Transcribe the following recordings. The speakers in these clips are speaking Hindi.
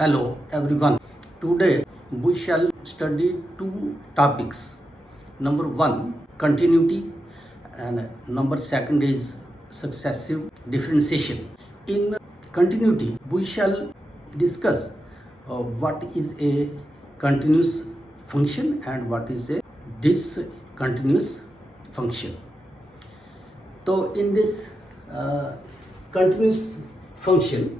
Hello everyone. Today we shall study two topics. Number one, continuity, and number second is successive differentiation. In continuity, we shall discuss what is a continuous function and what is a discontinuous function. So in this continuous function,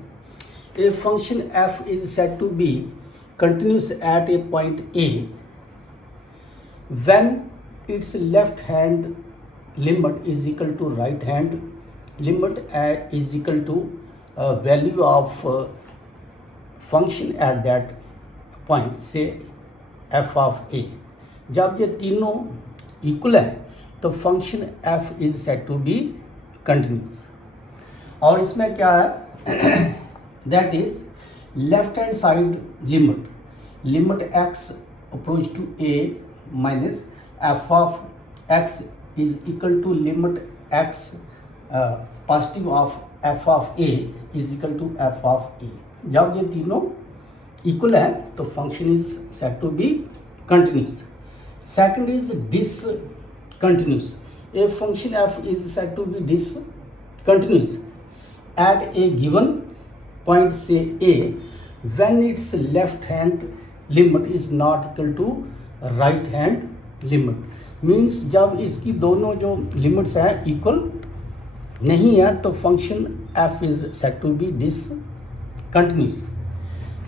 a function f is said to be continuous at a point A when its left hand limit is equal to right hand limit is equal to value of function at that point, say f of a. जब ये तीनों इक्वल है तो function f is said to be continuous. और इसमें क्या है, that is left hand side limit x approach to a minus f of x is equal to limit x positive of f of a is equal to f of a. जब ये तीनों इक्वल है तो function is said to be continuous. Second is discontinuous. A function f is said to be discontinuous at a given point, say A, when its left hand limit is not equal to right hand limit. Means जब इसकी दोनों जो लिमिट्स हैं इक्वल नहीं है तो function f is said to be discontinuous.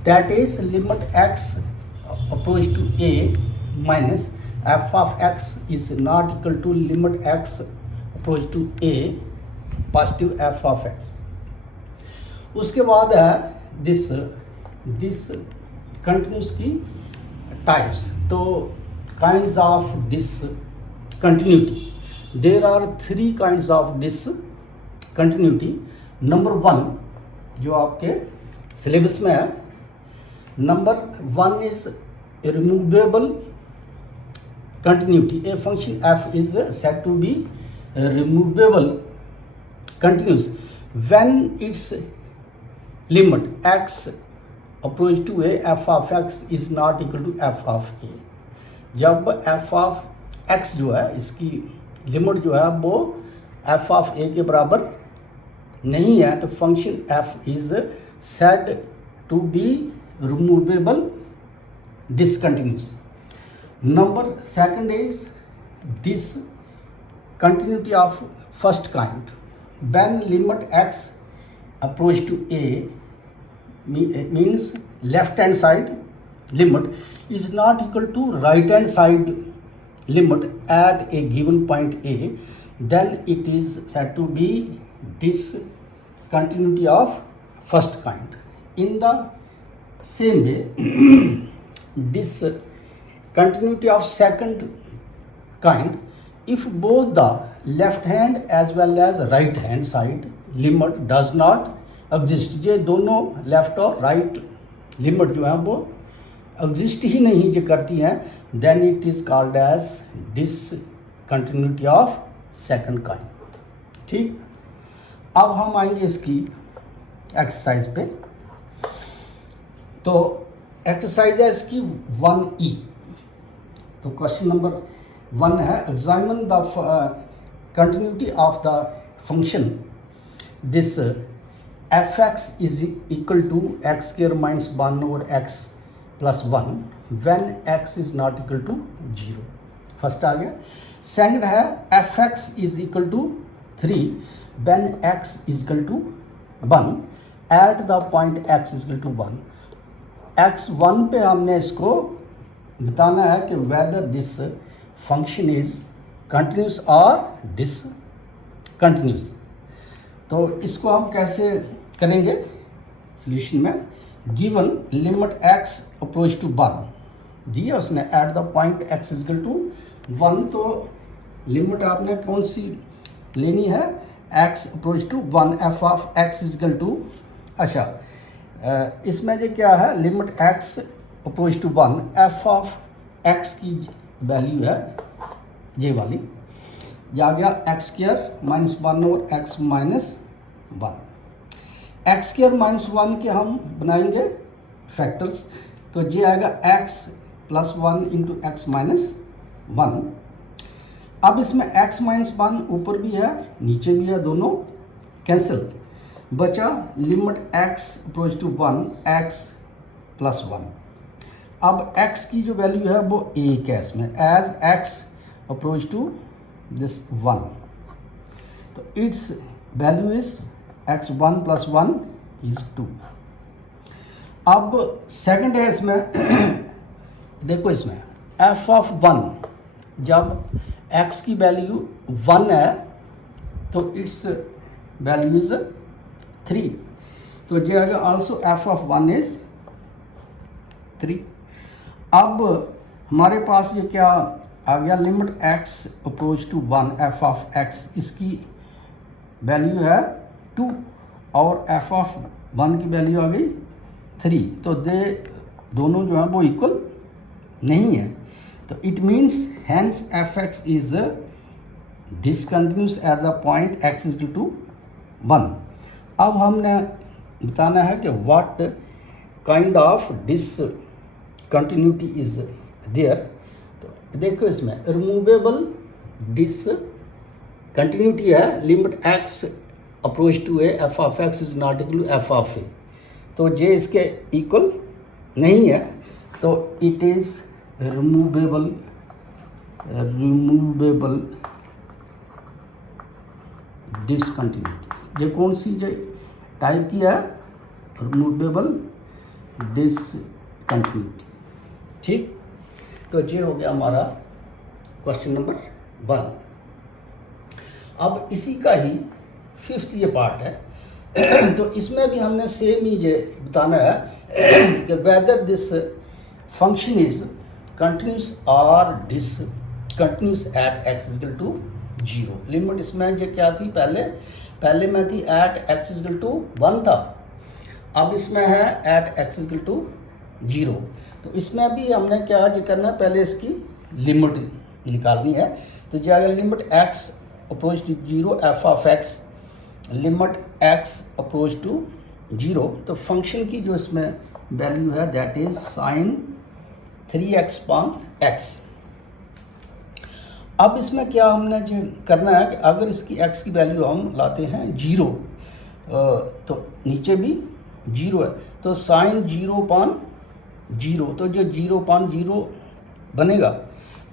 That is limit x approach to a minus f of x is not equal to limit x approach to a positive f of x. उसके बाद है डिसकंटिन्यूस की टाइप्स. तो kinds of discontinuity, there are 3 kinds of discontinuity. Number 1 जो आपके सिलेबस में है, number 1 is removable continuity. A function f is said to be removable continuous when its limit x approach to a f of x is not equal to f of a. जब f of x जो है इसकी लिमिट जो है वो f of a के बराबर नहीं है तो function f is said to be removable discontinuous. Number second is discontinuity of first kind. When limit x approach to a means left hand side limit is not equal to right hand side limit at a given point a, then it is said to be discontinuity of first kind. In the same way discontinuity of second kind, if both the left hand as well as right hand side limit does not exist. ये दोनों लेफ्ट और राइट लिमिट जो है वो एग्जिस्ट ही नहीं जो करती हैं, then it is called as discontinuity of second kind. ठीक, अब हम आएंगे इसकी एक्सरसाइज पे. तो एक्सरसाइज है इसकी 1E. तो क्वेश्चन नंबर 1 है, examine the continuity of the function this fx is equal to x square minus 1 over x plus 1 when x is not equal to 0. First आ गया. सेकंड है fx is equal to 3 when x is equal to 1 at the point x is equal to 1. x1 पे हमने इसको बताना है कि whether this function is continuous और डिसकंटिन्यूस. तो इसको हम कैसे करेंगे सॉल्यूशन में. Given limit x approach to 1 दिया उसने at the point x is equal to 1. तो लिमिट आपने कौन सी लेनी है, x approach to 1 f of x is equal to. अच्छा, इसमें जो क्या है, limit x approach to 1 f of x की वैल्यू है ये वाली, जा गया एक्स स्क्वायर माइनस 1 और x minus 1. X square minus 1 के हम बनाएंगे फैक्टर्स, तो ये आएगा x plus 1 into x minus 1। अब इसमें x माइनस 1 ऊपर भी है नीचे भी है, दोनों कैंसिल, बचा limit x approach to 1 x plus 1। अब x की जो वैल्यू है वो 1 है इसमें, as x approach to this 1, तो its value is x1 plus 1 is 2। अब सेकंड है इसमें देखो, इसमें f ऑफ 1, जब x की वैल्यू 1 है तो इट्स वैल्यू इज 3, तो ये आएगा आल्सो f ऑफ 1 इज 3। अब हमारे पास ये क्या आ गया, limit x approach to 1 f of x, इसकी वैल्यू है 2 और f ऑफ 1 की वैल्यू आ गई 3, तो दोनों जो हैं वो इक्वल नहीं है, तो it means hence f x is discontinuous at the point x is to 1। अब हमने बताना है कि what kind of discontinuity is there. तो देखो इसमें रिमूवेबल डिसकंटिन्यूटी है, limit x approach to a f of x is not equal to F of a, तो जे इसके इक्वल नहीं है, तो इट इज रिमूवेबल डिसकंटिन्यूटी। ये कौन सी जो टाइप की है, रिमूवेबल डिसकंटिन्यूटी। ठीक, तो ये हो गया हमारा क्वेश्चन नंबर 1। अब इसी का ही 5th ये पार्ट है तो इसमें भी हमने सेम ही ये बताना है कि whether this function is continuous और discontinuous at x equal to 0। Limit इसमें ये क्या थी, पहले में थी एट x इक्वल टू 1 था, अब इसमें है एट x इक्वल टू 0। तो इसमें भी हमने क्या ये करना है, पहले इसकी लिमिट निकालनी है, तो जाएगा limit x approach to 0 F of x, limit x approach to 0, तो फंक्शन की जो इसमें वैल्यू है that is sine 3x upon x। अब इसमें क्या हमने जो करना है कि अगर इसकी x की वैल्यू हम लाते हैं 0, तो नीचे भी 0 है, तो साइन 0 पान 0, तो जो 0 पान 0 बनेगा।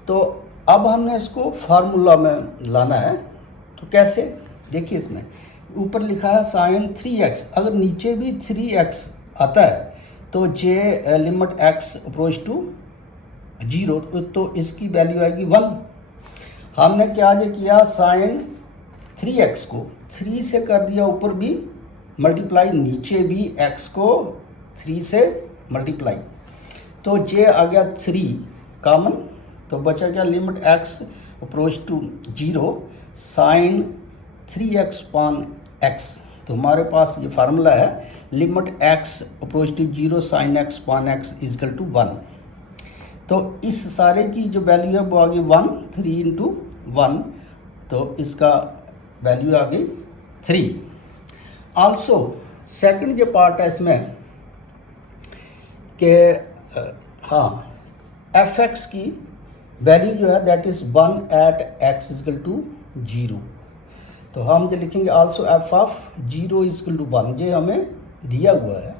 तो अब हमने इसको फार्मूला में लाना है, तो कैसे, देखिए इसमें ऊपर लिखा है साइन 3x, अगर नीचे भी 3x आता है तो जे लिमिट x अप्रोच टू 0, तो इसकी वैल्यू आएगी 1। हमने क्या ये किया, साइन 3x को 3 से कर दिया ऊपर भी मल्टीप्लाई, नीचे भी x को 3 से मल्टीप्लाई, तो जे आ गया 3 कॉमन, तो बचा क्या limit x approach to 0 sine 3x upon x। तो हमारे पास ये फार्मूला है limit x approach to 0 sine x upon x is equal to 1। तो इस सारे की जो वैल्यू है वो आ गई 1, 3 इंटू 1, तो इसका वैल्यू आ गई 3। आल्सो सेकंड जो पार्ट है इसमें कि हाँ एफ एक्स की वैल्यू जो है that is 1 at x is equal to 0, तो हम जो लिखेंगे also F of 0 is equal to 1, ये हमें दिया हुआ है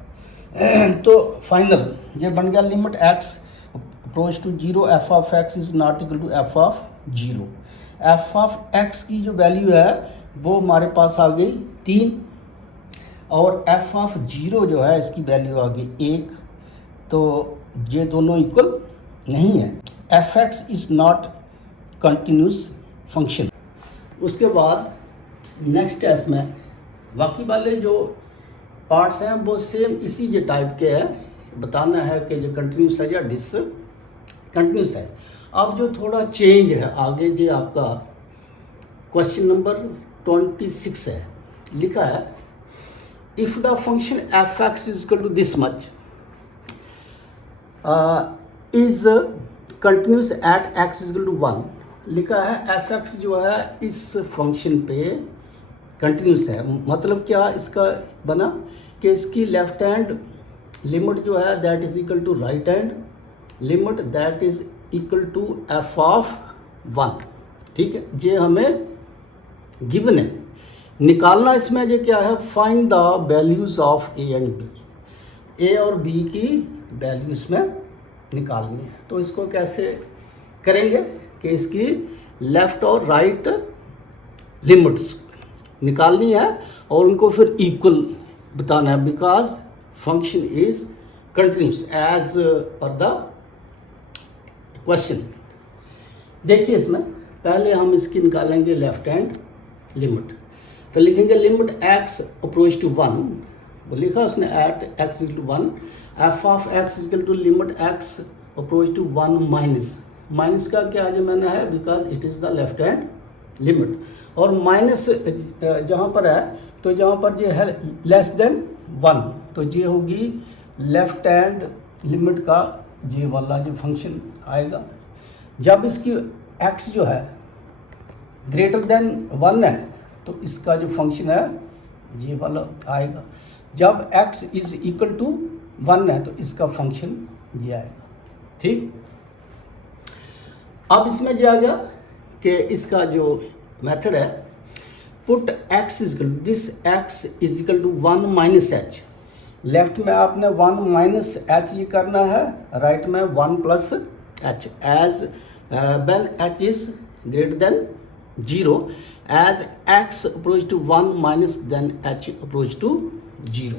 तो फाइनल ये बन गया limit x approach to 0 F of x is not equal to F of 0। F of x की जो वैल्यू है वो हमारे पास आ गई 3, और एफ ऑफ 0 जो है इसकी वैल्यू आ गई 1, तो ये दोनों इक्वल नहीं है। F x is not continuous function. उसके बाद नेक्स्ट है इसमें बाकी वाले जो पार्ट्स हैं वो सेम इसी जो टाइप के हैं, बताना है कि जो कंटिन्यूस है या डिसकंटिन्यूस है। अब जो थोड़ा चेंज है आगे जो आपका क्वेश्चन नंबर 26 है, लिखा है if the function F x is equal to this much is continuous at X is equal to 1। लिखा है एफ एक्स जो है इस फंक्शन पे कंटिन्यूस है, मतलब क्या इसका बना कि इसकी लेफ्ट हैंड लिमिट जो है that is equal to right hand limit that is equal to F of 1। ठीक है, ये हमें गिवन है। निकालना इसमें जो क्या है, find the values of a and b, a और बी की वैल्यूज में निकालनी है। तो इसको कैसे करेंगे कि इसकी लेफ्ट और राइट लिमिट्स निकालनी है और उनको फिर इक्वल बताना है, because function is continuous as per the question. देखिए इसमें पहले हम इसकी निकालेंगे लेफ्ट हैंड लिमिट। तो लिखेंगे लिमिट x अप्रोच टू 1, वो लिखा उसने at x equal to 1, F of x equal to limit x approach to 1 minus, minus का क्या आगे मैंने है because it is the left hand limit, और माइनस जहाँ पर है तो जहाँ पर ये है लेस देन 1 तो ये होगी लेफ्ट हैंड लिमिट का ये वाला जो फंक्शन आएगा। जब इसकी x जो है ग्रेटर देन 1 है तो इसका जो फंक्शन है ये वाला आएगा। जब x इज इक्वल टू 1 है तो इसका फंक्शन ये आएगा। ठीक, अब इसमें जो आ गया कि इसका जो मेथड है put x is this x is equal to 1 minus H. Left में आपने 1 माइनस एच ये करना है, राइट में 1 plus H as when h is greater than 0 as x approach to 1 minus then h approach to 0।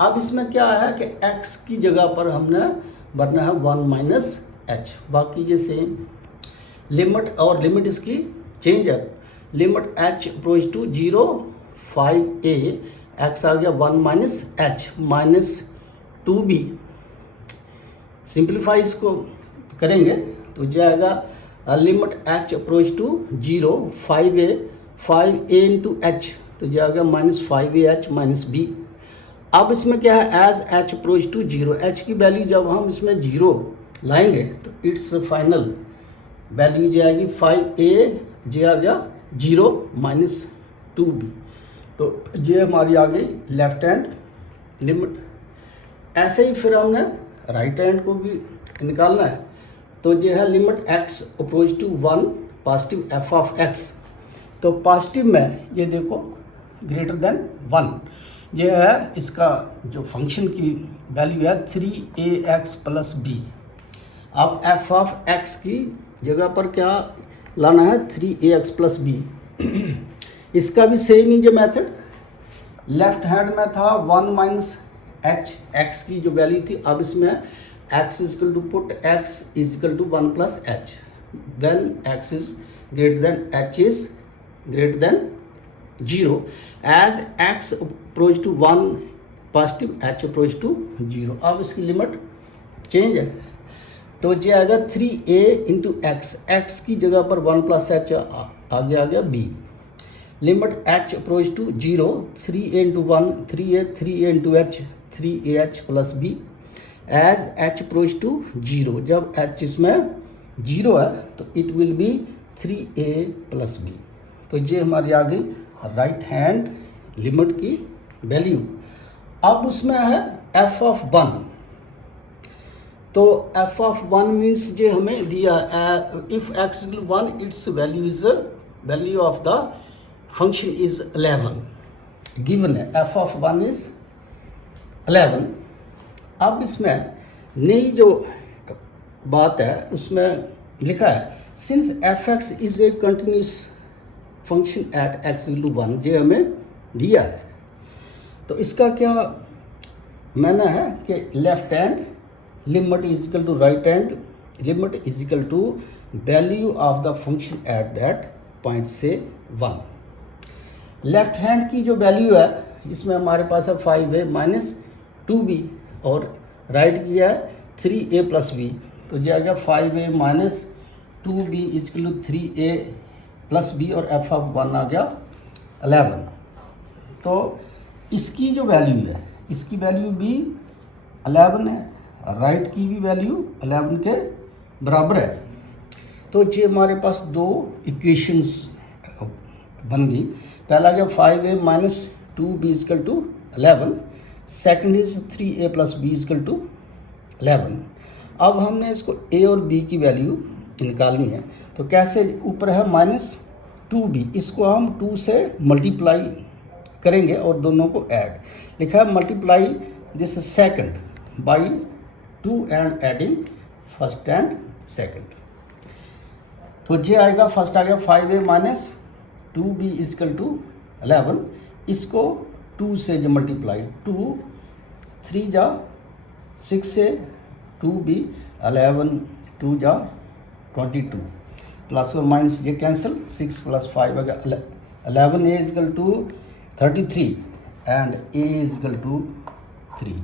अब इसमें क्या है कि x की जगह पर हमने भरना है 1 माइनस एच, बाकी ये सेम लिमिट, और लिमिट इसकी चेंज है। Limit h approach to 0 5a x आ गया 1 minus H minus 2b। Simplify इसको करेंगे तो जाएगा limit h approach to 0 5a into H तो जाएगा माइनस 5ah माइनस b। अब इसमें क्या है as h approach to 0, h की वैल्यू जब हम इसमें 0 लाएंगे तो इट्स फाइनल वैल्यू जाएगी 5a जे आ गया 0 माइनस 2b। तो ये हमारी आ गई लेफ्ट हैंड लिमिट। ऐसे ही फिर हमने राइट हैंड को भी निकालना है। तो ये है limit x approach to 1 positive F of x। तो पॉजिटिव में ये देखो ग्रेटर देन 1, ये है इसका जो फंक्शन की वैल्यू है 3ax प्लस b। अब एफ ऑफ x की जगह पर क्या लाना है 3ax प्लस b। इसका भी सेम ही जो मेथड, लेफ्ट हैंड में था 1 माइनस एच, x की जो वैल्यू थी, अब इसमें x is equal to put x is equal to 1 plus h when x is greater than h is greater than 0 as x approach to 1 positive h approach to 0। अब इसकी लिमिट चेंज है तो ये आएगा 3a इंटू एक्स, एक्स की जगह पर 1 प्लस एच आगे आ गया b। Limit h approach to 0 3a into 1 3a into h 3ah plus b as h approach to 0। जब h इसमें 0 है तो it will be 3a plus b। तो ये हमारी आ गई राइट हैंड लिमिट की वैल्यू। अब उसमें है f ऑफ 1। तो f ऑफ 1 मीन्स ये हमें दिया if x is 1 it's value is value of the function is 11 given है, f ऑफ 1 इज 11। अब इसमें नई जो बात है उसमें लिखा है since F x is a continuous function at X equal to 1, जो हमें दिया है। तो इसका क्या माना है कि left hand limit is equal to right hand limit is equal to value of the function at that point से 1। लेफ्ट हैंड की जो वैल्यू है इसमें हमारे पास है 5a माइनस 2b और राइट किया है 3a प्लस b। तो ये आ गया 5a minus 2b is equal to 3a plus b और f ऑफ 1 आ गया 11। तो इसकी जो वैल्यू है इसकी वैल्यू भी 11 है, राइट की भी वैल्यू 11 के बराबर है। तो ये हमारे पास दो इक्वेशंस बन गई। पहला गया 5a minus 2b is equal to 11 second is 3a plus B is equal to 11। अब हमने इसको a और b की वैल्यू निकालनी है, तो कैसे, ऊपर है -2b, इसको हम 2 से मल्टीप्लाई करेंगे और दोनों को ऐड, लिखा है multiply this second by 2 and adding first and second. तो ये आएगा, फर्स्ट आ गया 5a minus 2b is equal to 11, इसको 2 से जो मल्टीप्लाई, 2 3 जा 6 से 2b 11 2 जा 22 प्लस और माइनस ये कैंसिल, 6 प्लस 5 आ गया 11, a is equal to 33 and a is equal to 3।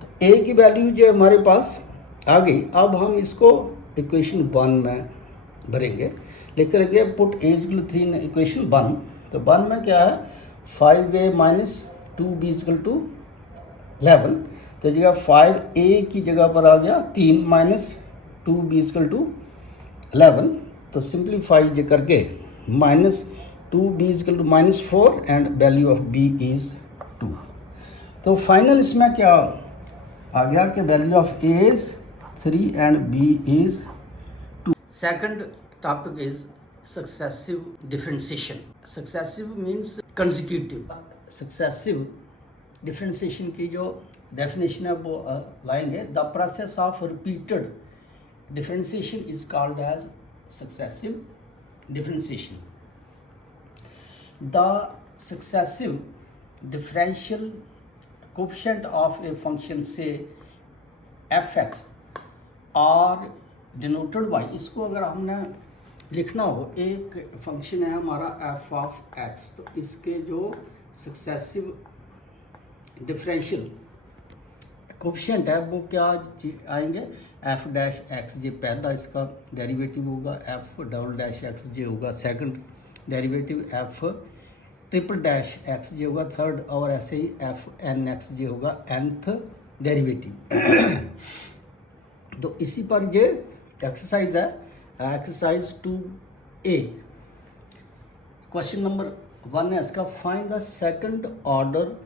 तो a की वैल्यू जो हमारे पास आ गई। अब हम इसको इक्वेशन 1 में भरेंगे, लिख लेंगे put a is equal to 3 in equation 1। तो 1 में क्या है, 5a minus 2b is equal to 11, तो जगह 5a की जगह पर आ गया 3 माइनस 2b इजकल टू 11, तो सिंप्लीफाई जो करके -2b is equal to -4 and value of b is 2। तो फाइनल इसमें क्या आ गया कि value of a is 3 and b is 2। Second topic is successive differentiation. Successive means consecutive. Successive differentiation की जो डेफिनेशन है वो लाएंगे। The process of repeated differentiation is called as successive differentiation. The successive differential coefficient of a function say fx are denoted by, इसको अगर हमने लिखना हो, एक फंक्शन है हमारा f of x, तो इसके जो सक्सेसिव डिफरेंशियल कोफिशिएंट है वो क्या आएंगे, एफ डैश एक्स जे पहला इसका डेरिवेटिव होगा, एफ डबल डैश एक्स जे होगा second derivative, f triple dash x जे होगा थर्ड, और ऐसे ही एफ एन एक्स जे होगा nth डेरिवेटिव। तो इसी पर ये एक्सरसाइज है, एक्सरसाइज 2a। क्वेश्चन नंबर 1 है इसका, find the second order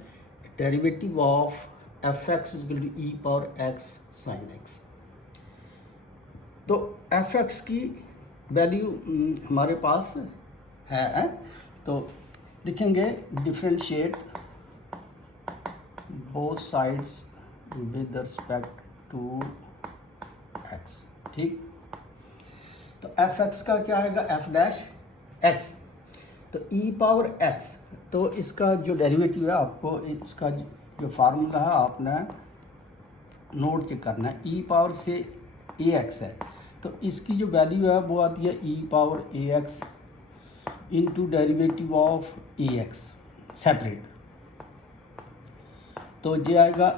derivative of F X is equal to E power x sine x. तो एफ एक्स की वैल्यू हमारे पास है, तो लिखेंगे differentiate both sides with respect to X. ठीक, तो एफ एक्स का क्या आएगा, एफ डैश एक्स, तो ई पावर एक्स, तो इसका जो डेरिवेटिव है आपको इसका जो फार्मूला है आपने नोट करना है। ई पावर से ए एक्स है, तो इसकी जो वैल्यू है वो आती है e power a x into derivative of a x separate, तो ये आएगा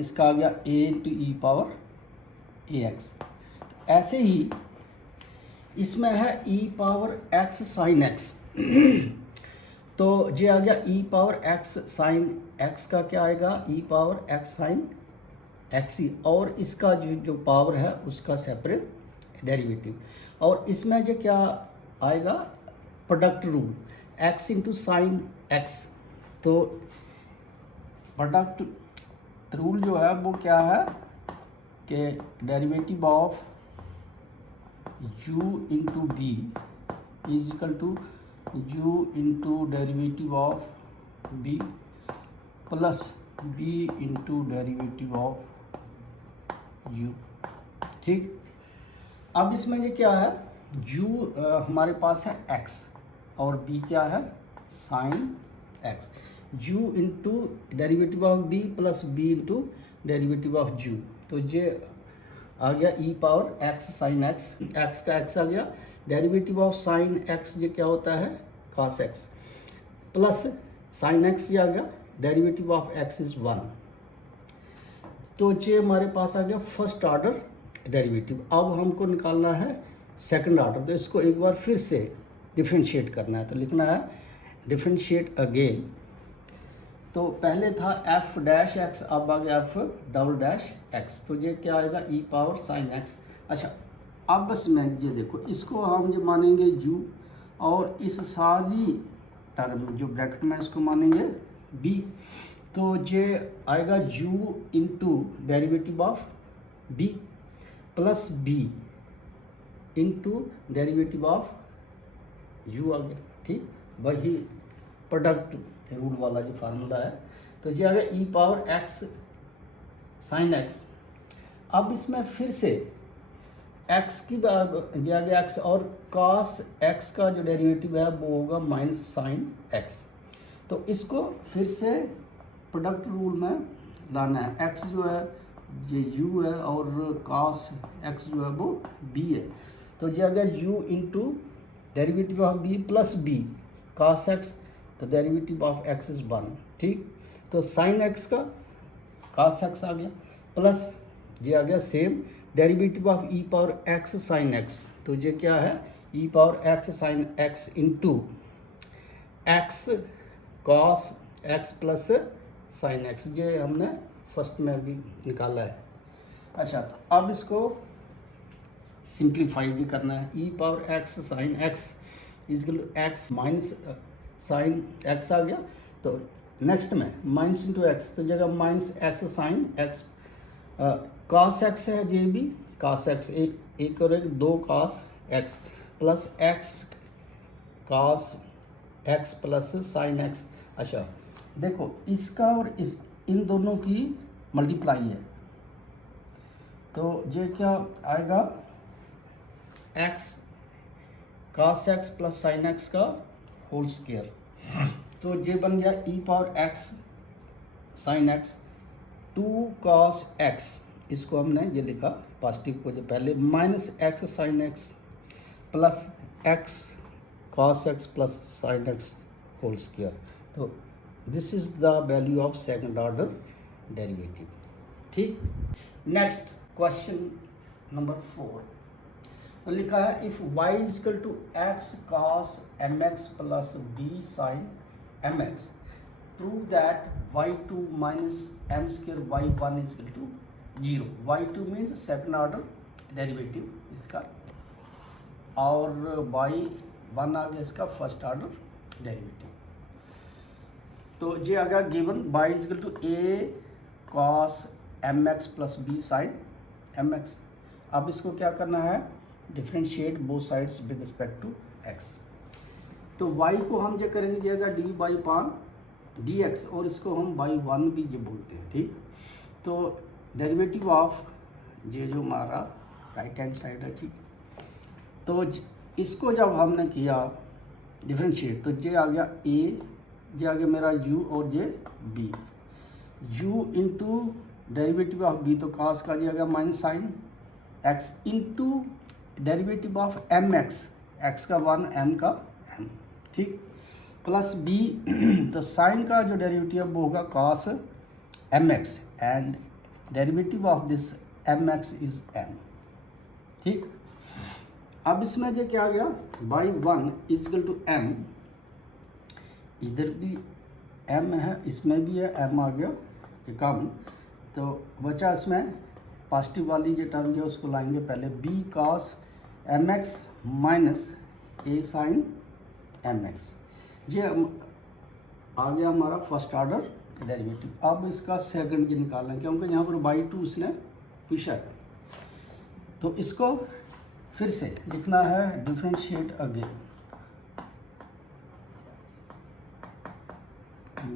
इसका आ गया a into e power a x. ऐसे ही इसमें है e power x sine x, तो ये आ गया e power x sine x का क्या आएगा, e power x sine x ही, और इसका जो पावर है उसका सेपरेट डेरिवेटिव, और इसमें जो क्या आएगा, product rule, x into sine x. तो प्रोडक्ट रूल जो है वो क्या है कि derivative of u into b is equal to u into derivative of b plus b into derivative of u। ठीक, अब इसमें ये क्या है, u हमारे पास है x और b क्या है, sine x, u into derivative of b plus b into derivative of u, तो ये आ गया e power x sine x, x का एक्स आ गया, डेरिवेटिव ऑफ साइन एक्स ये क्या होता है, cos x, plus sine x ये आ गया, डेरिवेटिव ऑफ एक्स इज 1, तो ये हमारे पास आ गया फर्स्ट ऑर्डर डेरिवेटिव। अब हमको निकालना है सेकंड ऑर्डर, तो इसको एक बार फिर से डिफरेंशिएट करना है, तो लिखना है डिफरेंशिएट अगेन। तो पहले था एफ डैश एक्स, अब आ गया एफ डबल डैश एक्स, तो ये क्या आएगा, ई पावर साइन एक्स। अच्छा, अब बस मैं ये देखो, इसको हम जो मानेंगे u, और इस सारी टर्म जो ब्रैकेट में इसको मानेंगे b, तो ये आएगा u into derivative of b plus b into derivative of u आ गया। ठीक, वही प्रोडक्ट रूल वाला जो फार्मूला है। तो ये आ गया e power x sine x। अब इसमें फिर से x की ये आ गया x और cos x का जो डेरिवेटिव है वो होगा माइनस साइन x। तो इसको फिर से प्रोडक्ट रूल में लाना है। x जो है ये u है और cos x जो है वो b है। तो ये आ गया u into derivative of b plus b cos x, तो डेरिवेटिव ऑफ x इज 1। ठीक, तो साइन x का cos x आ गया प्लस ये आ गया same derivative of e power x sine x। तो ये क्या है, e power x sine x into x cos x plus sine x। ये हमने फर्स्ट में भी निकाला है। अच्छा, तो अब इसको सिंप्लीफाई भी करना है। E power x sine x इजकल x माइनस साइन x आ गया। तो नेक्स्ट में माइनस इंटू एक्स, तो जगह minus x sine x, cos x है ये भी cos x, एक और एक दो cos x plus x cos x plus sine x। अच्छा देखो, इसका और इन दोनों की मल्टीप्लाई है, तो ये क्या आएगा x cos x plus sine x का होल स्क्वायर। तो ये बन गया e power x sine x 2 cos x। इसको हमने ये लिखा पॉजिटिव को जो पहले, minus x sine x plus x cos x plus sine x whole square. तो this is the value of second order derivative. ठीक, नेक्स्ट क्वेश्चन नंबर 4। तो लिखा है if y is equal to x cos mx plus b sin mx, prove that y2 minus m square y1 is equal to 0। y2 means second order derivative इसका, और y1 आ गया इसका फर्स्ट ऑर्डर डेरिवेटिव। तो ये आ गया given y is equal to a cos mx plus b sin mx। अब इसको क्या करना है, differentiate both sides with respect to x। तो y को हम जो करेंगे ये डी बाई पान डी एक्स, और इसको हम y1 भी जो बोलते हैं। ठीक, तो डेरिवेटिव ऑफ ये जो हमारा राइट हैंड साइड है। ठीक, तो इसको जब हमने किया डिफ्रेंशिएट, तो ये आ गया a, ये आ गया मेरा u और ये b। u into derivative of b, तो cos का ये आ गया minus sine x into derivative of m x, x का 1 m का m। ठीक, प्लस b, तो साइन का जो डेरिवेटिव वो होगा cos mx and derivative of this mx is m। ठीक, अब इसमें जो क्या आ गया y1 is equal to m, इधर भी m है इसमें भी है m आ गया कि कम, तो बचा इसमें पॉजिटिव वाली जो टर्म जो उसको लाएंगे पहले b cos mx minus a sin mx। ये आ गया हमारा फर्स्ट ऑर्डर डेरिवेटिव। अब इसका सेकंड जो निकालना है, क्योंकि यहाँ पर y2 इसने पूछा है, तो इसको फिर से लिखना है differentiate again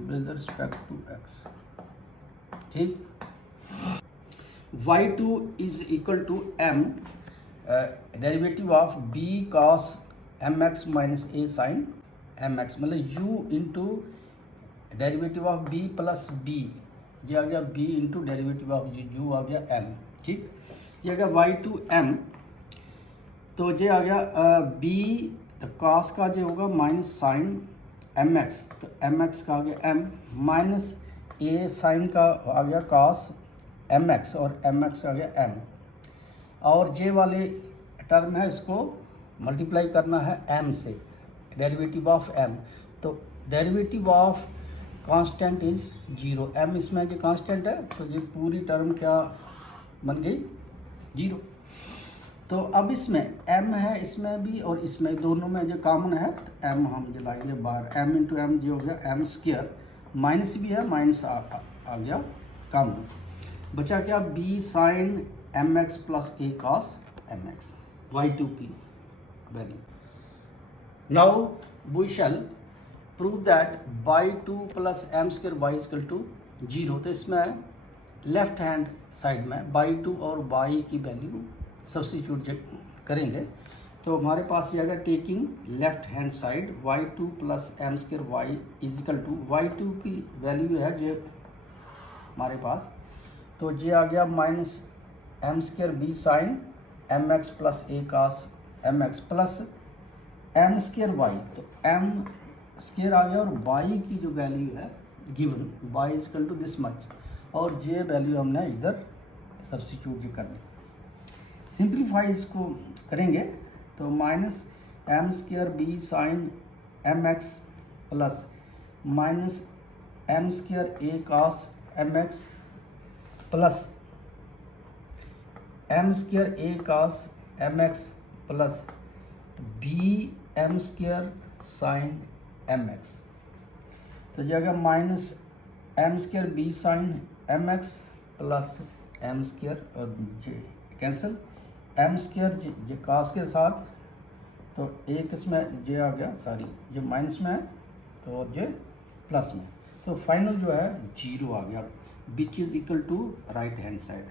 with respect to x। ठीक, y2 is equal to m derivative of b cos mx minus a sin mx, मतलब u into derivative of b plus b, ये आ गया b into derivative of u आ गया m। ठीक, ये आ गया y2 m, तो ये आ गया b, तो cos का जो होगा माइनस साइन mx, तो mx का आ गया m माइनस a साइन का आ गया cos mx और mx आ गया m, और जे वाले टर्म है इसको मल्टीप्लाई करना है m से, डेरिवेटिव ऑफ m। तो derivative of constant is 0, m इसमें जो कांस्टेंट है, तो ये पूरी टर्म क्या बन गई 0। तो अब इसमें m है इसमें भी और इसमें, दोनों में जो कॉमन है, तो m हम जो लाएंगे बाहर, m इंटू एम जो हो गया m स्क्वायर माइनस भी है, माइनस आ गया कम। बचा क्या, b sine m x plus a cos m x, y two की value. Now we shall prove that by two plus m square y equal to 0। तो इसमें लेफ्ट हैंड साइड में बाई टू और बाई की वैल्यू सब्स्टिट्यूट करेंगे तो हमारे पास ये आएगा taking left hand side y two plus m square y equal to, y two की वैल्यू है जो हमारे पास, तो ये आ गया minus m square b sine m x plus a cos m x plus m square y, तो एम स्क्र आ गया और वाई की जो वैल्यू है given y equal to this much, और ये वैल्यू हमने इधर सब्स्टिट्यूट करनी। सिंप्लीफाई इसको करेंगे तो minus m square b sine m x plus minus m square a cos m x plus m square a cos m x plus b m square sine m x, तो जाएगा minus m square b sine m x plus m square और जे कैंसिल, एम स्क्र कास के साथ, तो एक इसमें जे आ गया, सॉरी ये माइनस में है तो जे प्लस में, तो फाइनल जो है 0 आ गया, which is equal to right hand side है।